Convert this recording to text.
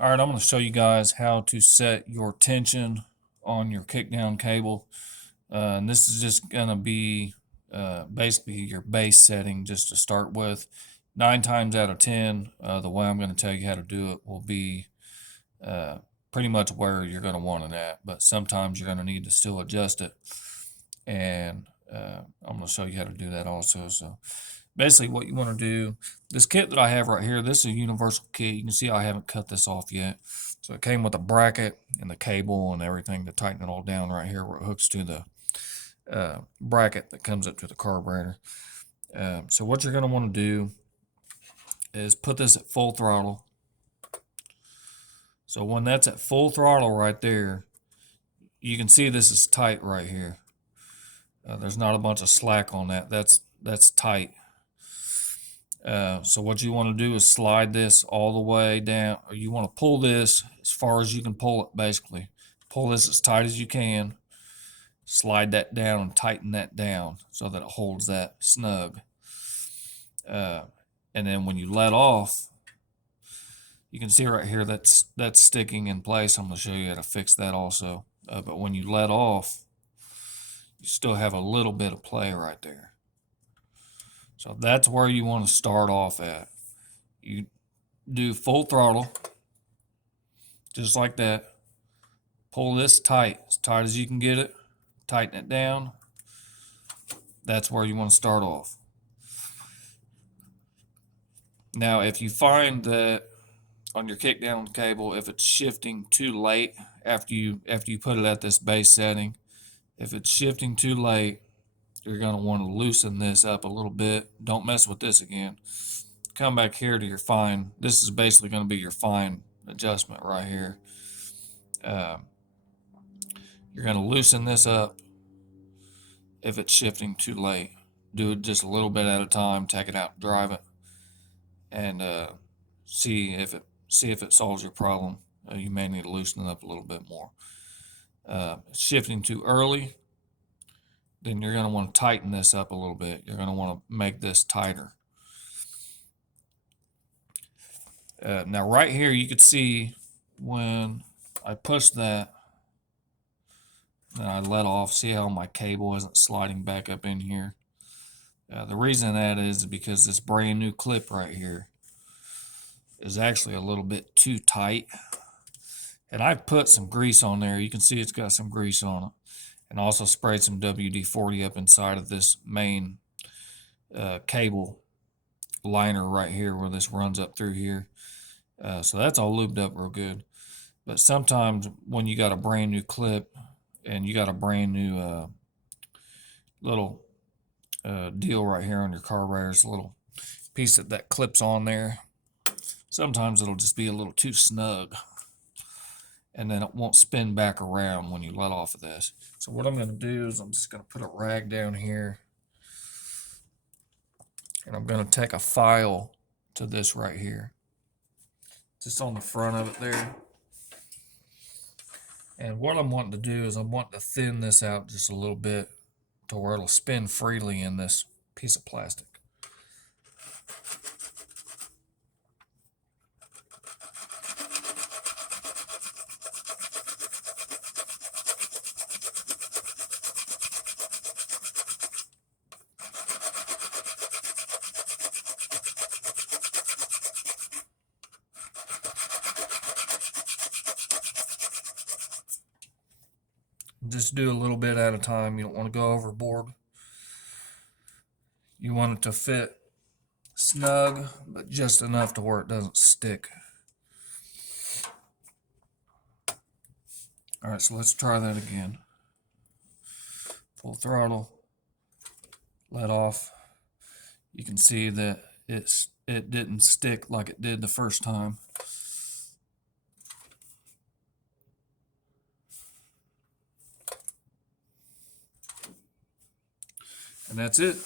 All right, I'm going to show you guys how to set your tension on your kickdown cable. And this is just going to be basically your base setting just to start with. 9 times out of 10, the way I'm going to tell you how to do it will be pretty much where you're going to want it at. But sometimes you're going to need to still adjust it. And I'm going to show you how to do that also. So basically what you want to do, this kit that I have right here, this is a universal kit. You can see I haven't cut this off yet. So it came with a bracket and the cable and everything to tighten it all down right here where it hooks to the bracket that comes up to the carburetor. So what you're going to want to do is put this at full throttle. So when that's at full throttle right there, you can see this is tight right here. There's not a bunch of slack on that. That's tight. So what you want to do is slide this all the way down, or you want to pull this as far as you can pull it, basically. Pull this as tight as you can, slide that down and tighten that down so that it holds that snug. And then when you let off, you can see right here that's sticking in place. I'm going to show you how to fix that also. But when you let off, you still have a little bit of play right there. So that's where you want to start off at. You do full throttle, just like that. Pull this tight, as tight as you can get it. Tighten it down. That's where you want to start off. Now, if you find that on your kickdown cable, if it's shifting too late after you put it at this base setting, if it's shifting too late, you're going to want to loosen this up a little bit. Don't mess with this again. Come back here to your fine. This is basically going to be your fine adjustment right here. You're going to loosen this up if it's shifting too late. Do it just a little bit at a time. Take it out, drive it, and see if it solves your problem. You may need to loosen it up a little bit more. Shifting too early, then you're going to want to tighten this up a little bit. You're going to want to make this tighter. Now right here you can see when I push that and I let off, see how my cable isn't sliding back up in here. The reason that is because this brand new clip right here is actually a little bit too tight. And I've put some grease on there. You can see it's got some grease on it. And also sprayed some WD-40 up inside of this main cable liner right here where this runs up through here. So that's all lubed up real good. But sometimes when you got a brand new clip and you got a brand new little deal right here on your carburetor, it's a little piece that clips on there. Sometimes it'll just be a little too snug, and then it won't spin back around when you let off of this. So what I'm going to do is I'm just going to put a rag down here, and I'm going to take a file to this right here, just on the front of it there. And what I'm wanting to do is I'm wanting to thin this out just a little bit to where it'll spin freely in this piece of plastic. Just do a little bit at a time. You don't want to go overboard. You want it to fit snug, but just enough to where it doesn't stick. All right, so let's try that again. Full throttle, let off. You can see that it didn't stick like it did the first time. And that's it.